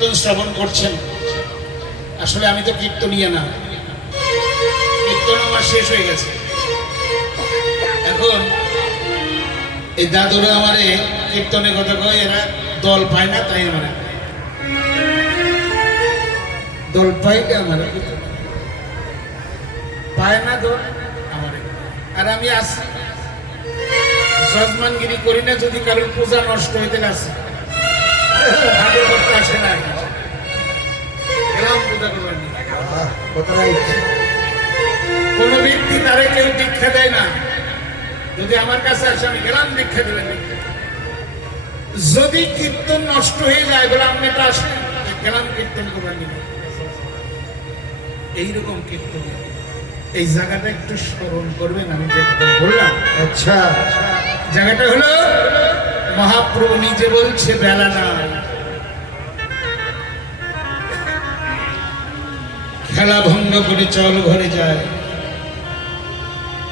কীর্তন শ্রবণ করছেন। আসলে আমি তো কীর্তনীয় না, কীর্তন আমার শেষ হয়ে গেছে। এখন এই দাদুরা আমারে কীর্তনের কথা কয়, এরা দল পায় না, তাই আমার দল পাইলে আমার পায় না দল আমার। আর আমি আসি যজমানগিরি করি না, যদি কারোর পূজা নষ্ট হইতে আসে ভালো করতে আসে না, পূজা করবার কোন ব্যক্তি তারে কেউ দীক্ষা দেয় না। যদি আমার কাছে আসে আমি গেলাম দীক্ষা দেবেন, যদি কীর্তন নষ্ট হয়ে যায় বলে আমি এটা আসে গেলাম কীর্তন করবার নিব, এইরকম কীর্তন। এই জায়গাটা একটু স্মরণ করবেন আমি যে কথা বললাম। আচ্ছা, জায়গাটা হলো মহাপ্রভু নিজে বলছে বেলা না, খেলা ভঙ্গ করে চল ঘরে যায়।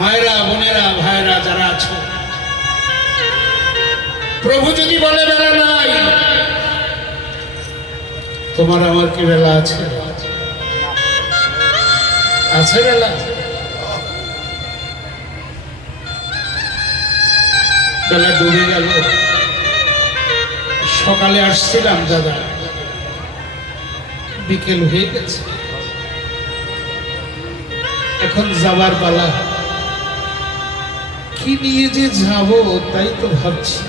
মায়েরা, বোনেরা, ভাইরা যারা আছো, প্রভু যদি বলে বেলা নাই, তোমার আমার কি বেলা আছে? আছে বেলা? বেলা ডুবে গেল। সকালে আসছিলাম দাদা, বিকেল হয়ে গেছে, এখন যাবার পালা। কি নিয়ে যে যাব তাই তো ভাবছি।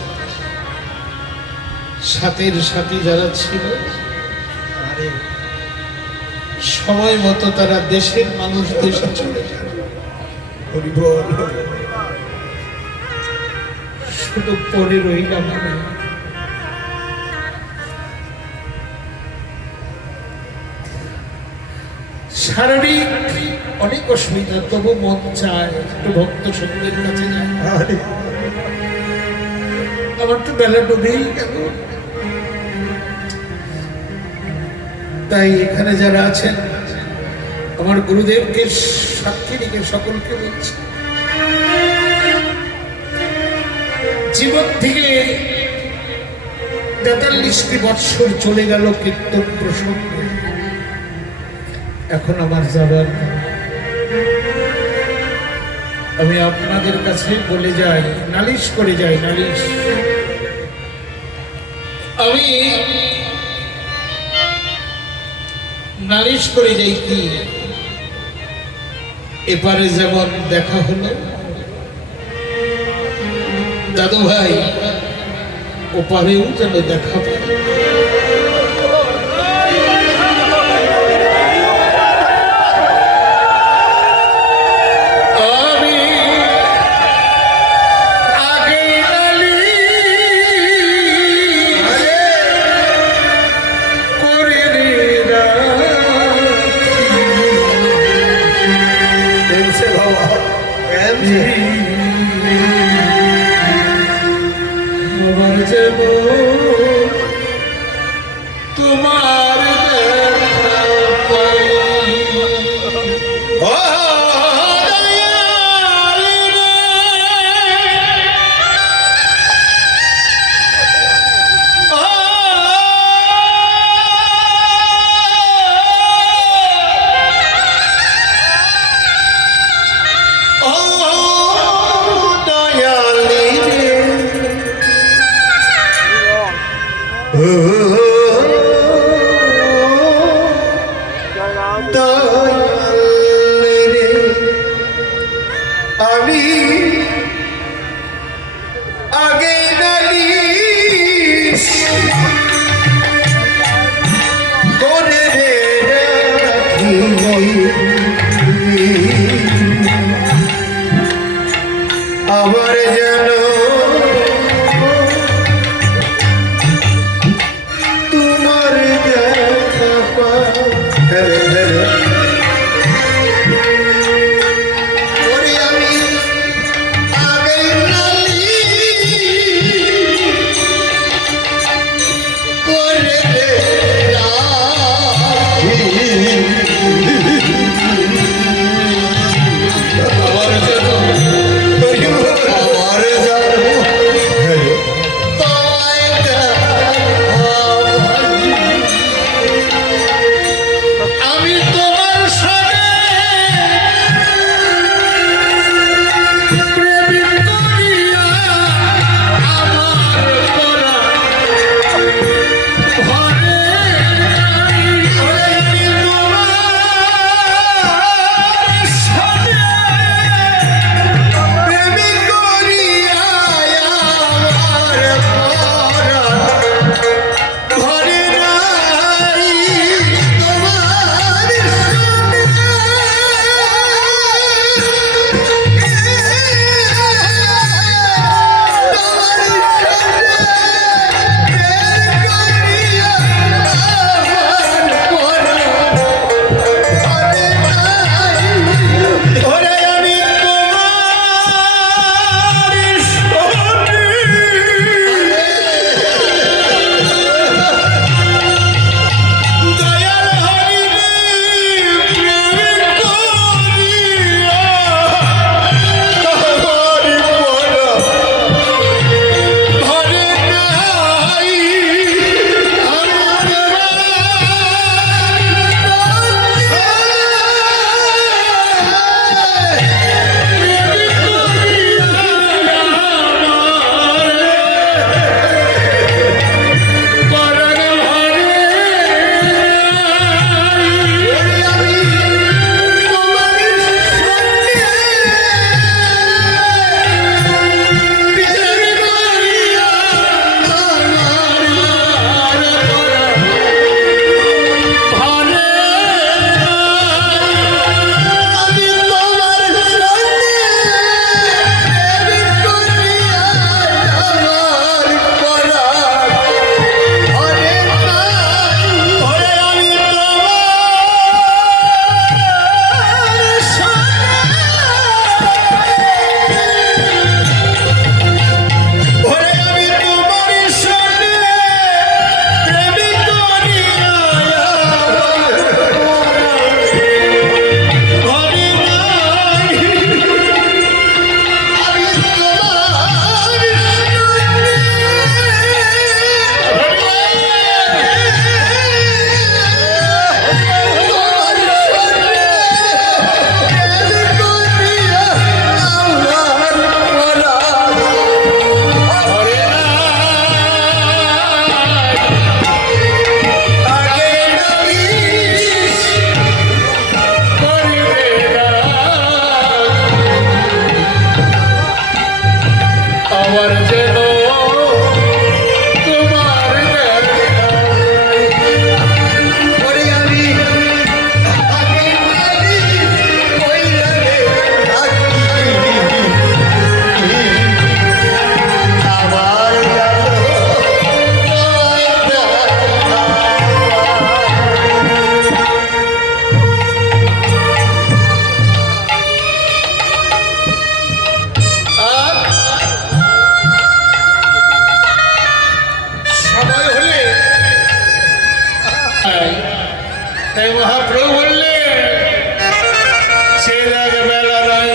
সাথের সাথী যারা ছিল সময় মতো তারা দেশের মানুষ দেশে চলে যায়, শুধু পড়ে রইলাম আমি। শারীরিক অনেক অসুবিধা, তবু মন চায় একটু ভক্ত সঙ্গের কাছে যায়। আমার তো বেলা ডুবেই গেল। তাই এখানে যারা আছেন আমার গুরুদেবকে সাক্ষী রেখে সকলকে বলছি, জীবন থেকে 43টি বৎসর চলে গেল কীর্তন প্রসঙ্গ। এখন আমার যাবার, আমি আপনাদের কাছে বলে যাই, নালিশ করে যাই, নালিশ। আমি নালিশ করে যাই কি, এপারে যেমন দেখা হলো দাদু ভাই, ওপারেও যেন দেখা পাই। তোমার আমি আগে নালিশ করে রাখি, আবার যেন প্রভু বললেন সে দেখ বেলা নাই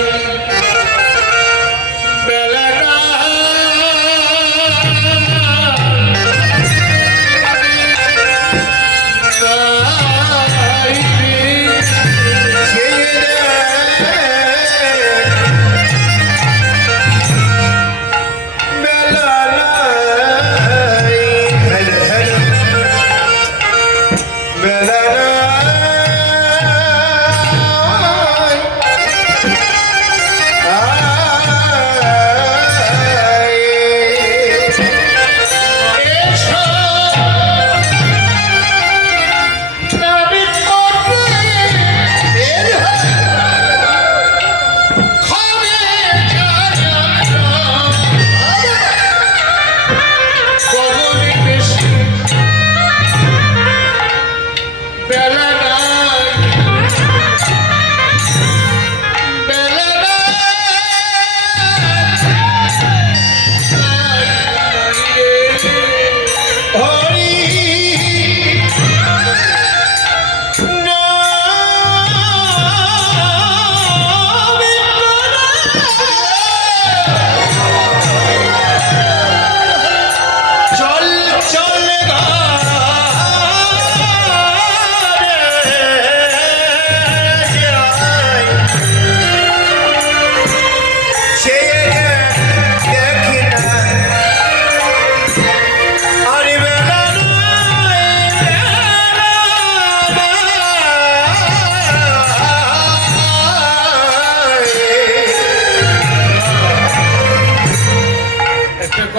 বেলা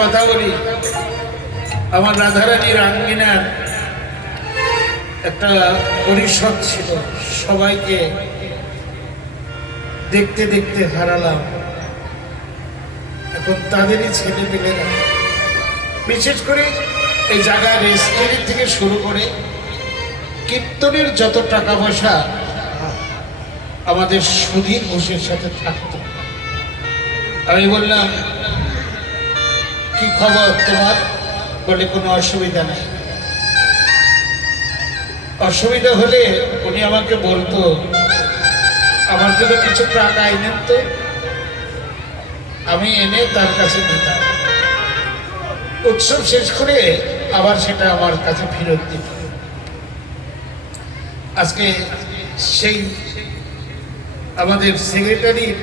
কথা বলি আমার রাধারানীর আঙ্গিনার একটা পরিষদ ছিল সবাইকে দেখতে দেখতে হারালাম এখন তাদেরই ছেলে পেলেরা বিশেষ করে এই জায়গা রেস্টুরেন্ট থেকে শুরু করে কীর্তনের যত টাকা পয়সা আমাদের সুধীর ঘোষের সাথে থাকতো আমি বললাম কি খবর তোমার বলে কোনো অসুবিধা নেই অসুবিধা হলে উনি আমাকে বলতো আমার জন্য কিছু টাকা এনেন তো আমি এনে তার কাছে দিতাম উৎসব শেষ করে আবার সেটা আমার কাছে ফেরত দিত আজকে সেই আমাদের সেক্রেটারির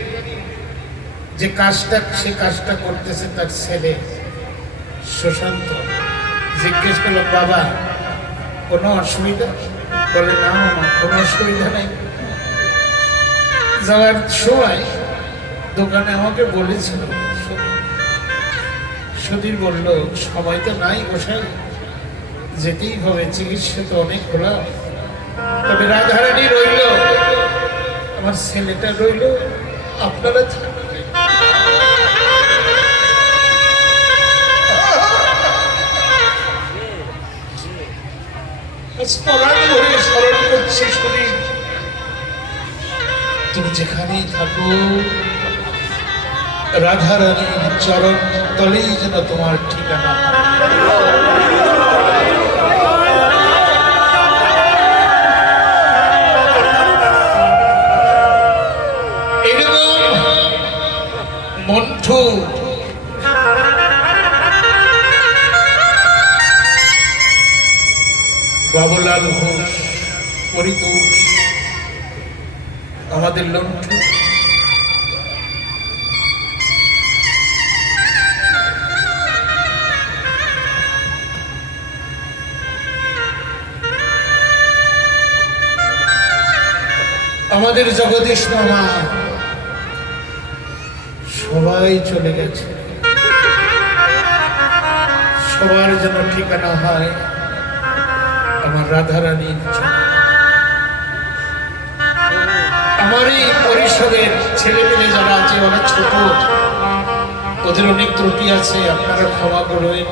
যে কাজটা সে কাজটা করতেছে তার ছেলে সুশান্ত জিজ্ঞেস করলো বাবা কোনো অসুবিধা বলে না মামা কোনো অসুবিধা নেই যাওয়ার সময় দোকানে আমাকে বলেছিল সুধীর বলল সময় তো নাই গোসাই যেতেই হবে চিকিৎসা তো অনেক হলো তবে রাধারানী রইল আমার ছেলেটা রইল আপনারা স্মরণ করছি শরীর তুমি যেখানেই থাকো রাধারানীর চরণ তলেই যেন তোমার ঠিকানা এরকম মন্টু বাবুলাল ঘোষ পরিতোষ আমাদের লন্ঠু আমাদের জগদীশ মামা সবাই চলে গেছে সবার যেন ঠিকানা হয় আমার রাধারানীর আমার এই পরিষদের ছেলেমেয়ে যারা আছে ওরা ছোট ওদের অনেক ত্রুটি আছে আপনারা ক্ষমা করবেন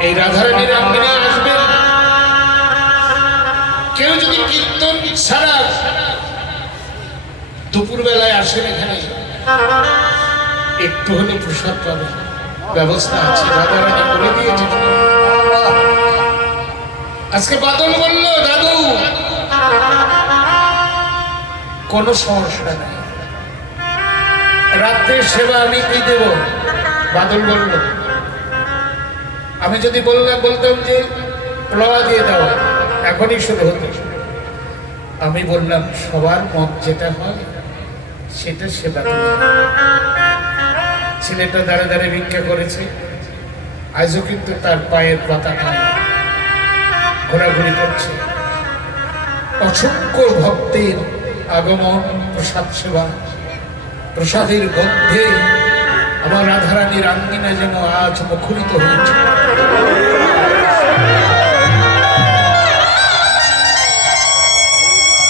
এই রাধারানীর আঙ্গিনে আসবেন কেউ যদি কীর্তন ছাড়া দুপুর বেলায় আসেন এখানে একটু হলে প্রসাদ পাবেন ব্যবস্থা আছে রাধারানী করে দিয়েছে আজকে বাদল বলল, দাদু কোনো সমস্যা নেই, রাত্রের সেবা আমি কি দেব? বাদল বলল, আমি যদি বলতাম যে পোলাওয়া দিয়ে দাও, এখনই শুরু হতো। আমি বললাম সবার মত যেটা হয় সেটা সেবা করবে। ছেলেটা দাঁড়ে দাঁড়ে ভিক্ষা করেছে, আজও কিন্তু তার পায়ের পাতা নাই, ঘোরাঘুরি করছে। অসংখ্য ভক্তের আগমন, প্রসাদ সেবা, প্রসাদের গন্ধে আমার রাধারানীর আঙ্গিনা যেন আজ মুখরিত হয়েছে।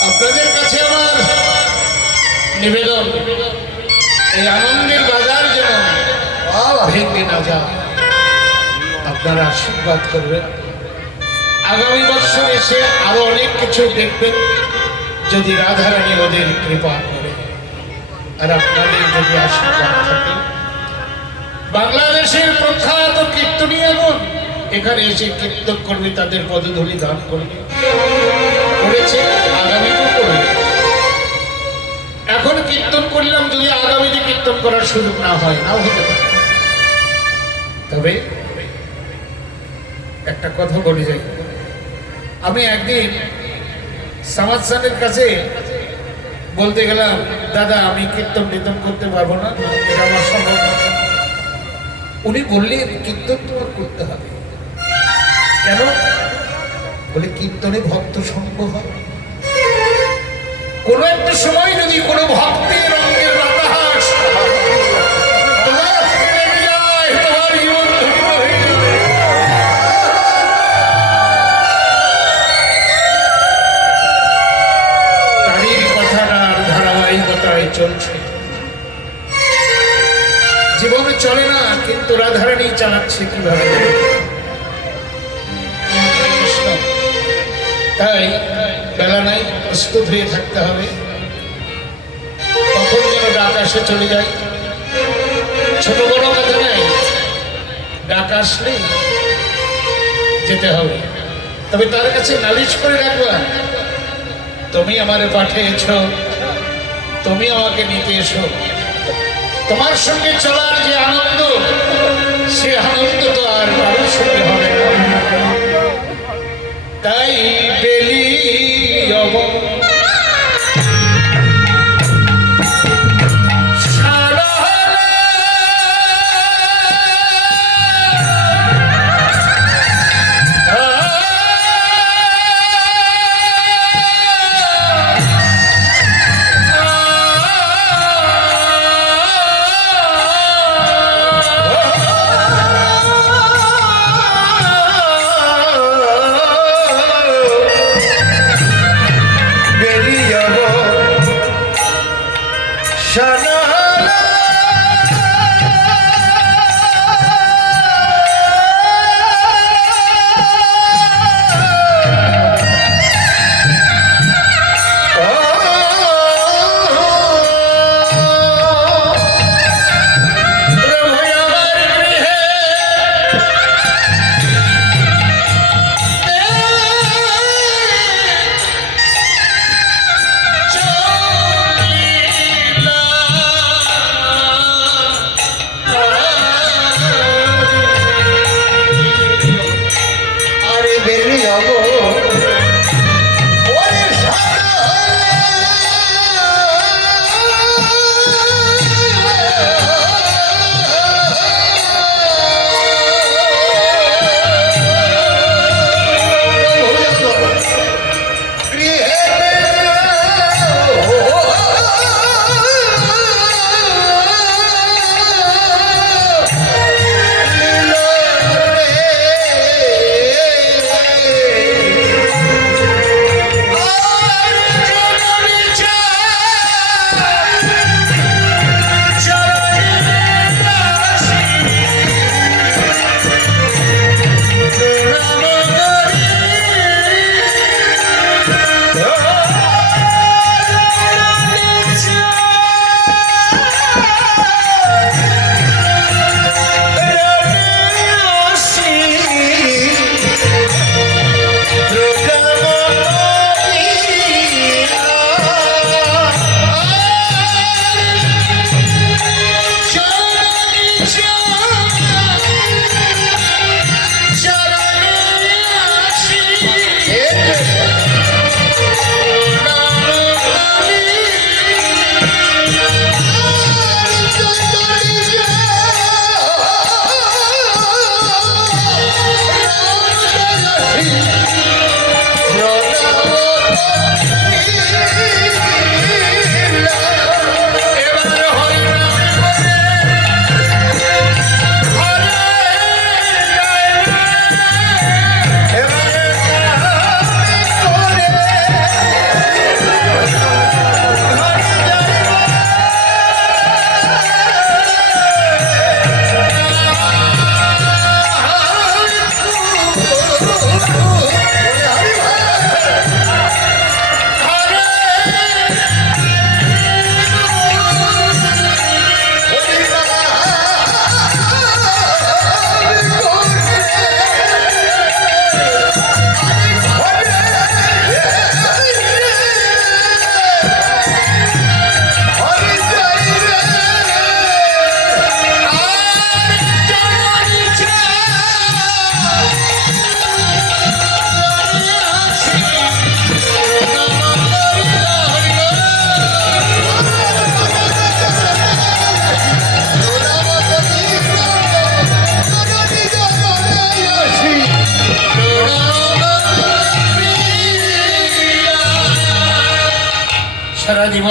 আপনাদের কাছে আমার নিবেদন, এই আনন্দের বাজার যেন ভেঙে না যায়, আপনারা আশীর্বাদ করবেন। আগামী বছর এসে আরো অনেক কিছু দেখবেন যদি রাধারানী ওদের কৃপা করে, আর আপনাদের যদি আশীর্বাদ থাকে। বাংলাদেশের প্রখ্যাত কীর্তনীয়গণ এখানে এসে কীর্তন করবে, তাদের পদধূলি দান করবে, করেছে, আগামীতেও করবে। এখন কীর্তন করলাম, যদি আগামীতে কীর্তন করার সুযোগ না হয়, নাও হতে পারে। তবে একটা কথা বলে যাই, আমি একদিন সামাদ সাহেবের কাছে বলতে গেলাম, দাদা আমি কীর্তন টীর্তন করতে পারবো না, এটা আমার সম্ভব না। উনি বললেন কীর্তন তোমার করতে হবে। কেন? বলে কীর্তনে ভক্ত সঙ্গ হয়। কোনো একটা সময় যদি কোনো ভক্তের অঙ্গের বাতাস তোমার জীবন তারই কথাটার ধারাবাহিকতায় চলছে। জীবনে চলে না, কিন্তু রাধারানী চালাচ্ছে কিভাবে। তাই বেলা নাই, প্রস্তুত হয়ে থাকতে হবে। কখন যেন ডাক আসে চলে যায়, ছোট বড় কথা নাই, ডাক আসলেই যেতে হবে। তবে তার কাছে নালিশ করে রাখবা, তুমি আমারে পাঠিয়েছ, তুমি আমাকে নিতে এসো। তোমার সঙ্গে চলার যে আনন্দ, সে আনন্দ তো আর কারোর সঙ্গে হবে না। তাই বেলি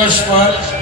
বিকাশ পাল